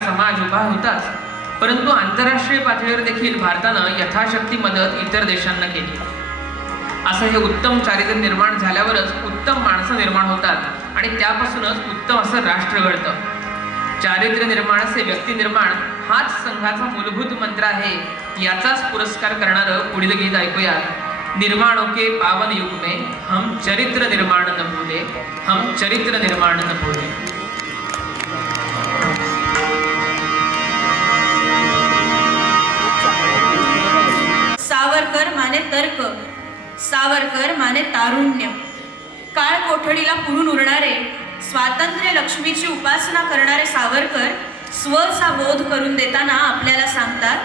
समाज उभा होताच, परंतु आंतरराष्ट्रीय पातळीवर देखील भारतानं यथाशक्ती मदत इतर देशांना केली. असं हे उत्तम चारित्र्य निर्माण झाल्यावरच उत्तम माणसं निर्माण होतात आणि त्यापासूनच उत्तम असं राष्ट्र घडतं. चारित्र्य निर्माणाचे व्यक्ती निर्माण हाच संघाचा मूलभूत मंत्र आहे. याचाच पुरस्कार करणारं पुढील गीत ऐकूया. निर्माणों के पावन युग में हम चरित्र निर्माण न भूले, हम चरित्र निर्माण न भूले. सावरकर माने तर्क, सावरकर माने तारुण्य. काळ कोठडीला पुरून उरणारे, स्वातंत्र्य लक्ष्मीची उपासना करणारे सावरकर स्वचा बोध करून देताना आपल्याला सांगतात,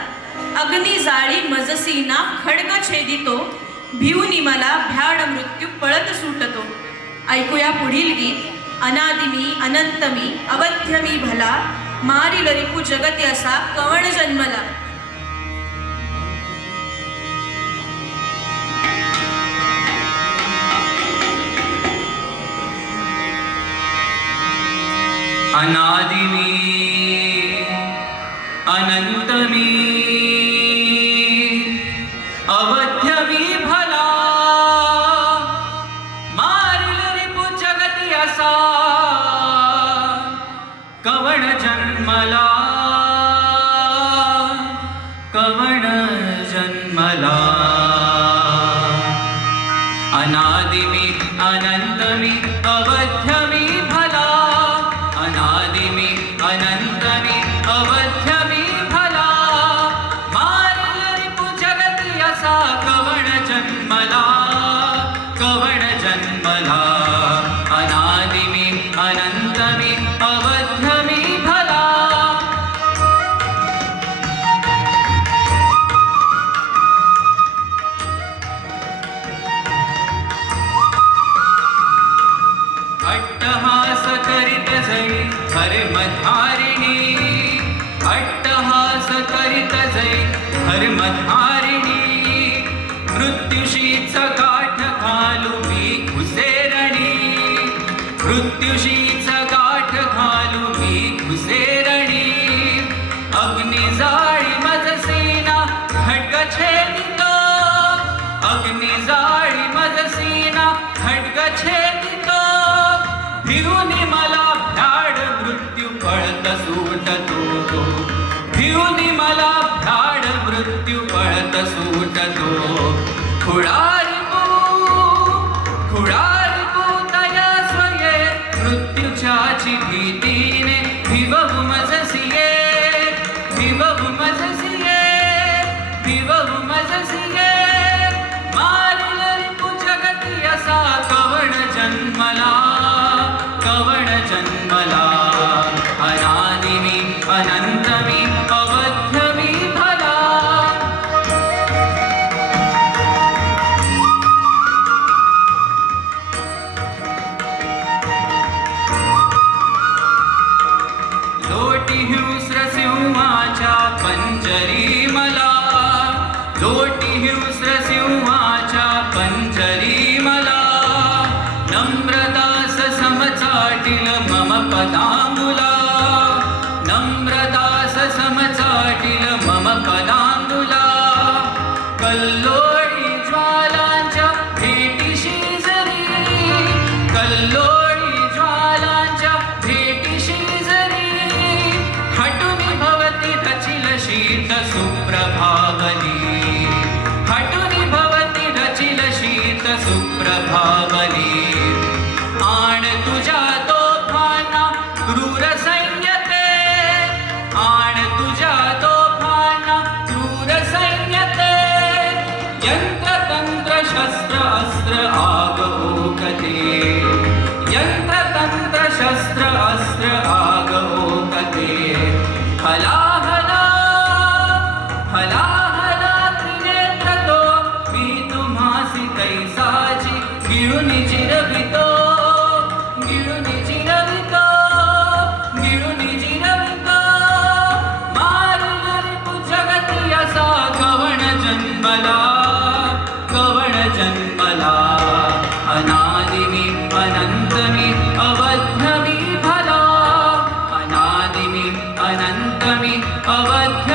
अग्नी जाळी मजसीना खड्ग छेदितो, भिवनी मला भ्याड मृत्यू पळत सुटतो. ऐकूया पुढील गीत. अनादिमी अनंतमी अवध्यमी भला, मारिल रिपू जगती असा कवण जन्मला. अनादिमी अनंतमी अवध्यमी भला, मारिल रिपु जगती असा कवण जन्मला, कवण जन्मला. अनादिमी अनंतमी अवध्यमी भला, अनादिमी अनंतमी अवध्यमी भला, मारिल रिपु जगती असा कवण जन्मला, कवण जन्मला. अनादिमी अनंतमी अवध्यमी भला. अट्टहास करीत जै धर्मधारिणी, अट्टहास करीत जै धर्मधारिणी, मृत्युशीच गाठ घालू मी घुसेरणी, मृत्युशीच गाठ घालू मी घुसेरणी. अग्निजाळी मजसीना खड्ग छेदितो, अग्निजाळी मजसीना खड्ग छेदितो, भिवनी मला भ्याड मृत्यू पळत सुटतो, भिवनी मला भ्याड मृत्यू पळत सुटतो. खुळारी तया स्वये, मृत्यूच्याची भीतीने भिवू मजसिये, भिवू मजसिये, भिवू मजसिये. मारिल रिपु जगती असा कवण जन्मला, कवण जन्मला. अनादिमी अनंतमी अवध्यमी भला. लोटी हिंस्र सिंहाच्या पंजरी मला, लोटी हिंस्र सिंहाच्या पंजरी मला, नम्रदास समचाटिल मम पदांबुला, नम्रदास समचाटिल मम पदांबुला. कल्लोळी ज्वालांच्या भेटीशी जरी, कल्लोळी ज्वालांच्या भेटीशी जरी, हटुनी भवती रचिल शीत सुप्रभावली, हटुनी भवती रचिल शीत सुप्रभावली. आण तुझ्या तोफांना क्रूर सैन्यते, आण तुझ्या तोफांना क्रूर सैन्यते, यंत्रतंत्र शस्त्र अस्त्र आग ओकते, यंत्रतंत्र शस्त्र अस्त्र आग ओकते. हला हला हला हला त्रिनेत्र तो, मी तुम्हासी तैसाची गिळूनी जिरवितो, गिळूनी जिरवितो, गिळूनी जिरवितो. मारिल रिपु जगती असा कवण जन्मला, कवण जन्मला. अनादिमी अनंतमी अवध्यमी भला, अनादिमी अनंत मी अवध्य